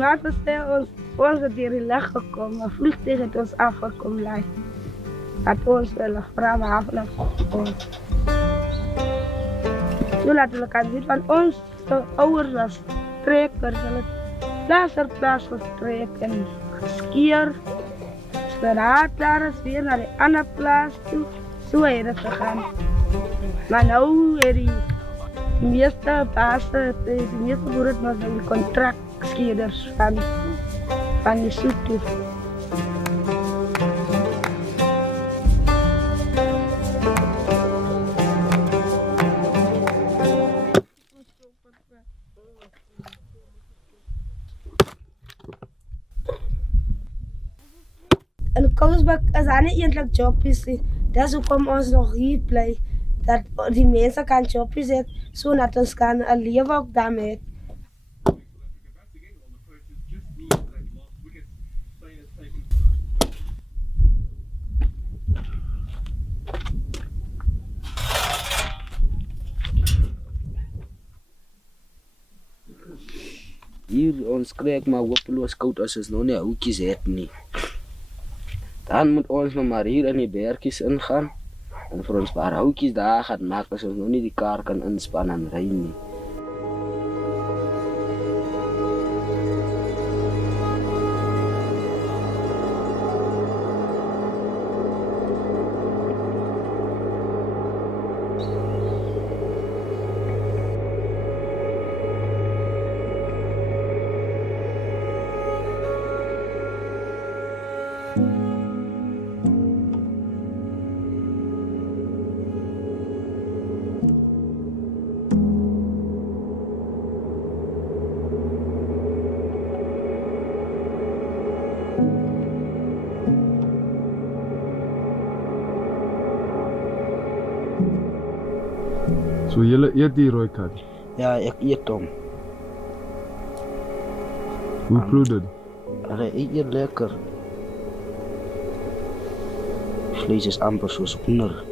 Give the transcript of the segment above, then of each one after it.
maat sê ons het hier lig gekom, maar vliegtuig het ons afgekom lei. Dat ons hulle vra maar ons. Toen laten we elkaar zien van ons ouders als trekkers. Plaats verstreken en geskier. Speraat daar is weer naar de andere plaats toe. Zo is het gegaan. Maar nu is die meeste bazen, de meeste boeren zijn de contractskierders van de zoek toe. En Kousbak is aan niet eindelijk jobjes. Dat is hoekom ons nog hier blij. Dat die mensen kan jobjes hebben, zodat ons kan leven ook daarmee. Hier ons krijg maar hopeloos koud als ons nog niet hoekjes hebben nie. Dan moet ons nog maar hier in die bergjes ingaan. En voor ons paar houtjes daar gaan maken als ons nog niet die kar kan inspannen en rijden nie. So julle eet die rooi kat? Ja, ik eet hem. Hoe proe dit? Hij eet lekker. Vlees is amper soos hoender.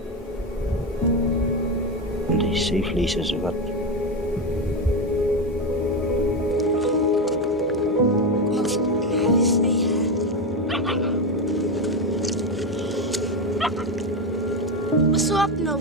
En die zeevlees is wat. What's up nou?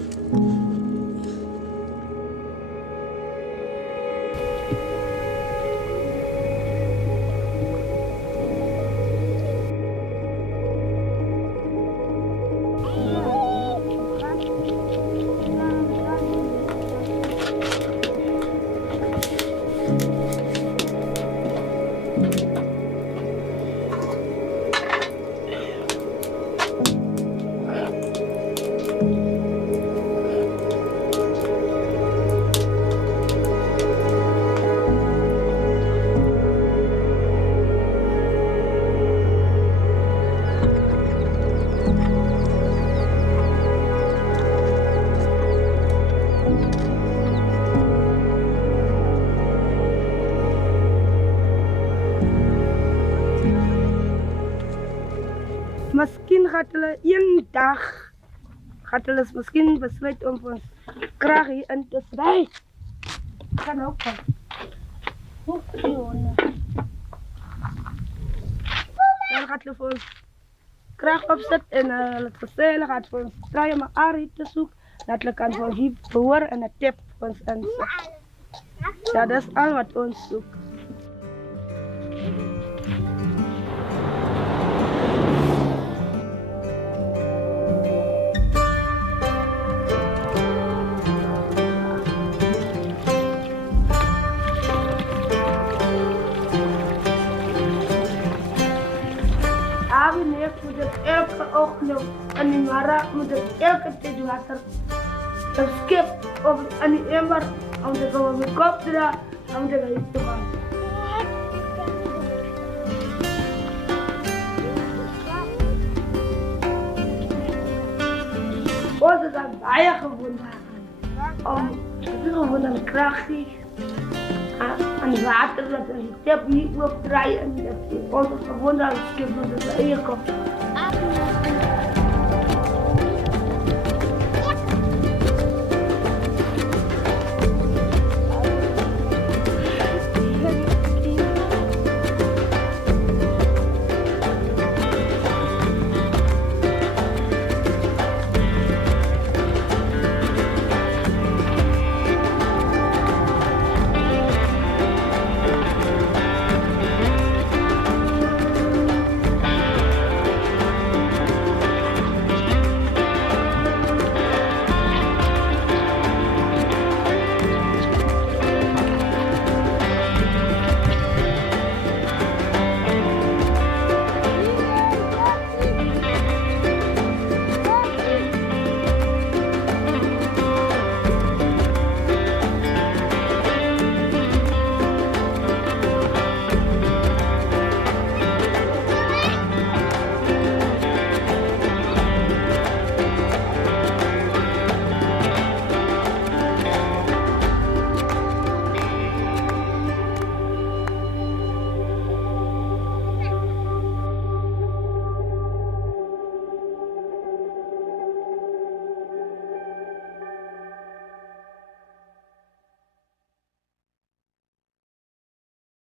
Misschien gaat hulle een dag misschien besluit om ons krag hier in te snijden. Kan ook wel. Dan gaat hulle voor ons krag opzetten en het gezellig gaat voor ons draaien om Arie te zoeken. Dat hulle kan voor hier behoren en een tip voor ons inzetten. Ja, dat is al wat ons zoekt. Moet het elke ochtend en die mara moet het elke tijd water. Het skip of aan die emmer om te komen met kop dragen om te gaan te gaan. Ons is aan baie gewoon om gewoon aan krachtig aan die water dat die tap niet opdraaien en dat ons gewoon aan het skip met de eigen kop.